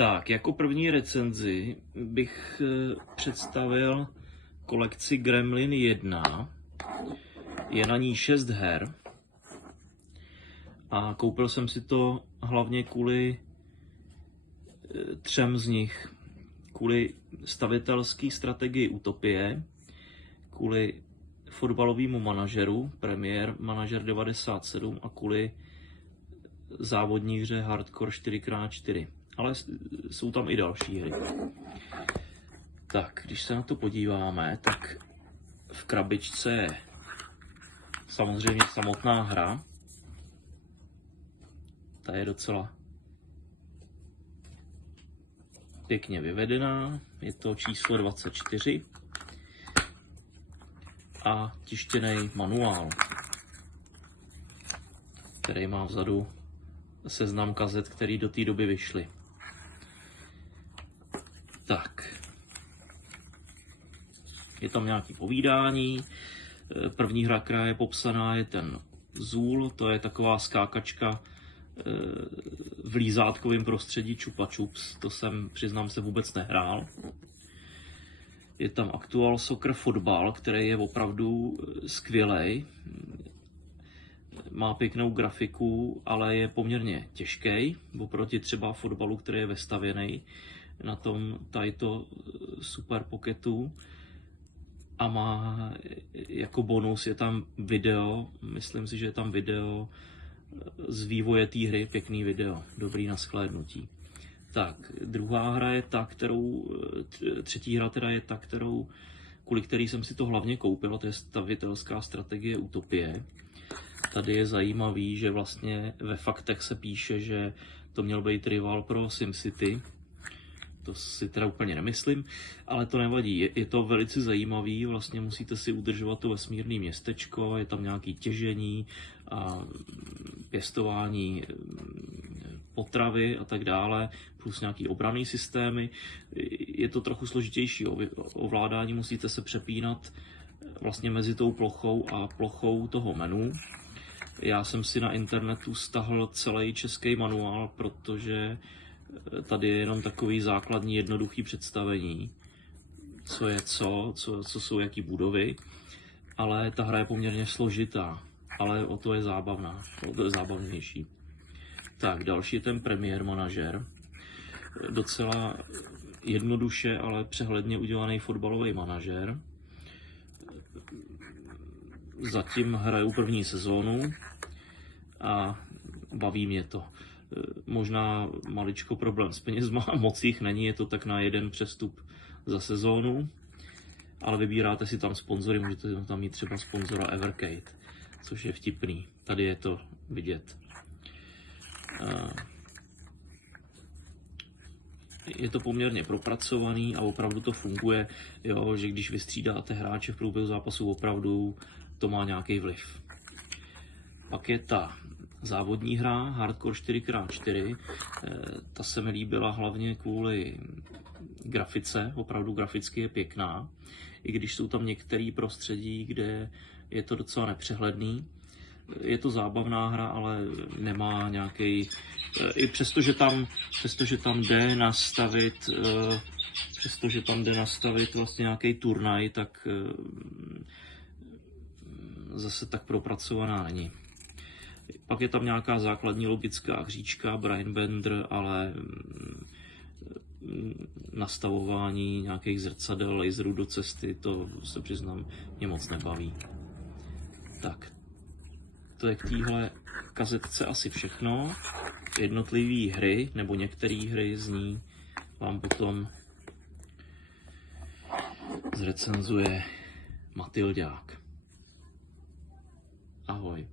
Tak, jako první recenzi bych představil kolekci Gremlin 1. Je na ní 6 her a koupil jsem si to hlavně kvůli 3 z nich. Kvůli stavitelské strategii Utopie, kvůli fotbalovému manažeru Premier Manager 97 a kvůli závodní hře Hardcore 4x4. Ale jsou tam i další hry. Tak, když se na to podíváme, tak v krabičce je samozřejmě samotná hra. Ta je docela pěkně vyvedená. Je to číslo 24 a tištěný manuál, který má vzadu seznam kazet, který do té doby vyšly. Tak. Je tam nějaké povídání. První hra, která je popsaná, je ten Zool. To je taková skákačka v lízátkovém prostředí Chupa Chups. To jsem, přiznám se, vůbec nehrál. Je tam Actual Soccer Fotbal, který je opravdu skvělej. Má pěknou grafiku, ale je poměrně těžký, oproti třeba fotbalu, který je vestavěný na tom Taito Super Pocketu. A má jako bonus je tam video, myslím si, že je tam video z vývoje té hry, pěkný video, dobrý na shlédnutí. Tak, druhá hra je ta, třetí hra teda je ta, kvůli který jsem si to hlavně koupil, a to je stavitelská strategie Utopie. Tady je zajímavý, že vlastně ve faktech se píše, že to měl být rival pro SimCity. To si teda úplně nemyslím, ale to nevadí. Je to velice zajímavý, vlastně musíte si udržovat to vesmírné městečko, je tam nějaké těžení a pěstování potravy a tak dále, plus nějaký obranný systémy. Je to trochu složitější ovládání, musíte se přepínat vlastně mezi tou plochou a plochou toho menu. Já jsem si na internetu stahl celý český manuál, protože tady je jenom takový základní jednoduchý představení, co je co jsou jaký budovy, ale ta hra je poměrně složitá, ale o to je zábavná, o to je zábavnější. Tak, další je ten Premier Manager, docela jednoduše, ale přehledně udělaný fotbalový manažer. Zatím hraju první sezónu a baví mě to. Možná maličko problém s penězma, moc jich není, je to tak na jeden přestup za sezónu, ale vybíráte si tam sponzory, můžete tam mít třeba sponzora Evercade, což je vtipný, tady je to vidět. Je to poměrně propracovaný a opravdu to funguje, jo, že když vystřídáte hráče v průběhu zápasu, opravdu to má nějaký vliv. Pak je ta závodní hra Hardcore 4x4, ta se mi líbila hlavně kvůli grafice, opravdu graficky je pěkná, i když jsou tam některé prostředí, kde je to docela nepřehledný. Je to zábavná hra, ale nemá nějaký, i přestože tam jde nastavit vlastně nějaký turnaj, tak zase tak propracovaná není. Pak je tam nějaká základní logická hříčka, Brain Bender, ale nastavování nějakých zrcadel, laserů do cesty, to se přiznám, mě moc nebaví. Tak, to je k téhle kazetce asi všechno. Jednotlivé hry, nebo některé hry z ní vám potom zrecenzuje Matildák. Ahoj.